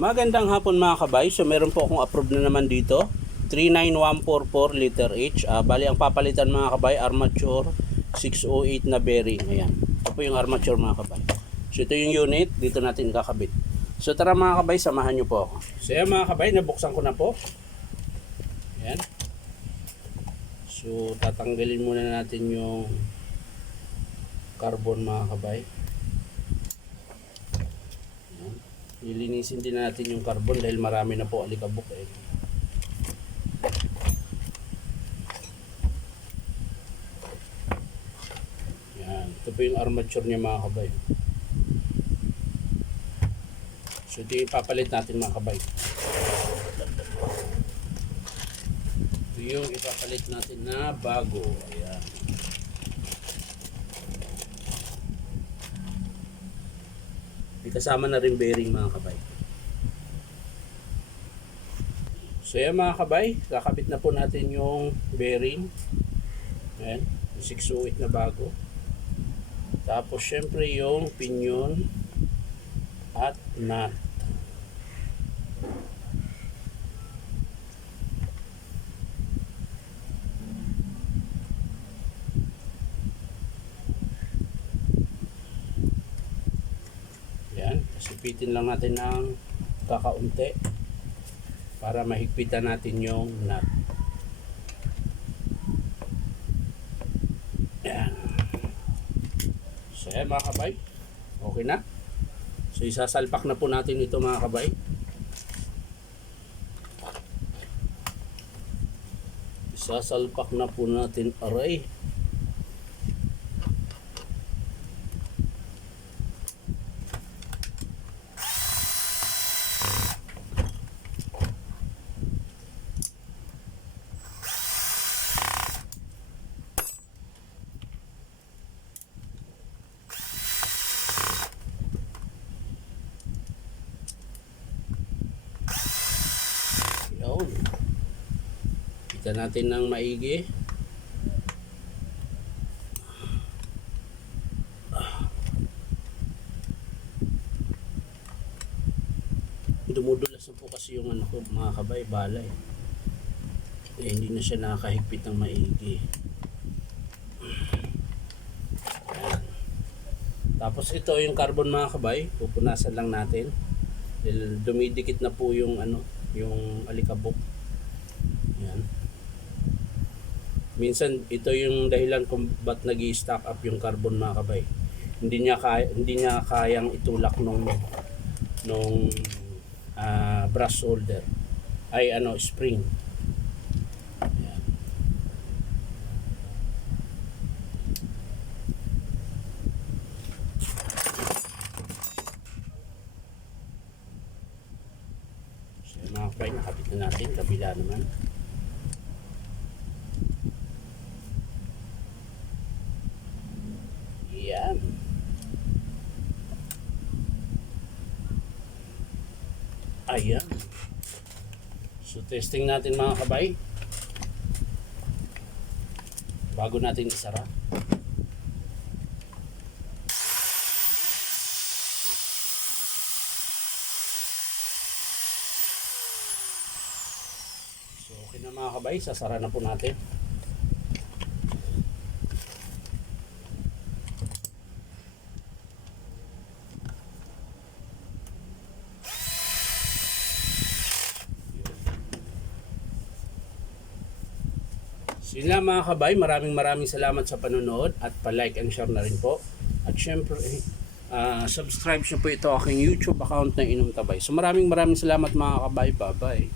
Magandang hapon mga kabay. So meron po akong approved na naman dito. 39144 liter H. Bali ang papalitan mga kabay, armature 608 na bearing. Ayan. Ito po yung armature mga kabay. So ito yung unit. Dito natin kakabit. So tara mga kabay, samahan nyo po ako. So yan mga kabay, nabuksan ko na po. Ayan. So tatanggalin muna natin yung carbon mga kabay. Lilinisin din natin yung carbon dahil marami na po alikabok eh. Yan, ito po yung armature niya mga kabay. So ito yung ipapalit natin mga kabay. Ito yung ipapalit natin na bago. Ayan. May kasama na rin bearing mga kabay. So yan mga kabay, kakabit na po natin yung bearing. Ayan, yung 608 na bago. Tapos syempre yung pinion at nut. Higpitin lang natin ng kakaunti para mahigpitan natin yung nut. Yan. So yan mga kabay, okay na. So isasalpak na po natin ito mga kabay. Isasalpak na po natin, aray. Kita natin ng maigi. Dumudulas na po kasi yung ano ko mga kabay, balay. Hindi na siya nakakahigpit ng maigi. Ayan. Tapos ito yung carbon mga kabay, pupunasan lang natin. Dahil dumidikit na po yung ano, yung alikabok. Ayan. Minsan ito yung dahilan kung ba't nag-i-stack up yung carbon mga kabay. Hindi niya kayang itulak nung brush holder ay spring. Ayan. So mga kabay, nakapit na natin, kabila naman. Yan. Ayan. So testing natin mga kabay. Bago natin isara. So okay na mga kabay, sasara na po natin. So yun lang mga kabay, maraming salamat sa panonood at pa-like and share na rin po. At syempre, subscribe nyo po ito aking YouTube account na Inom Tabay. So maraming salamat mga kabay, bye bye.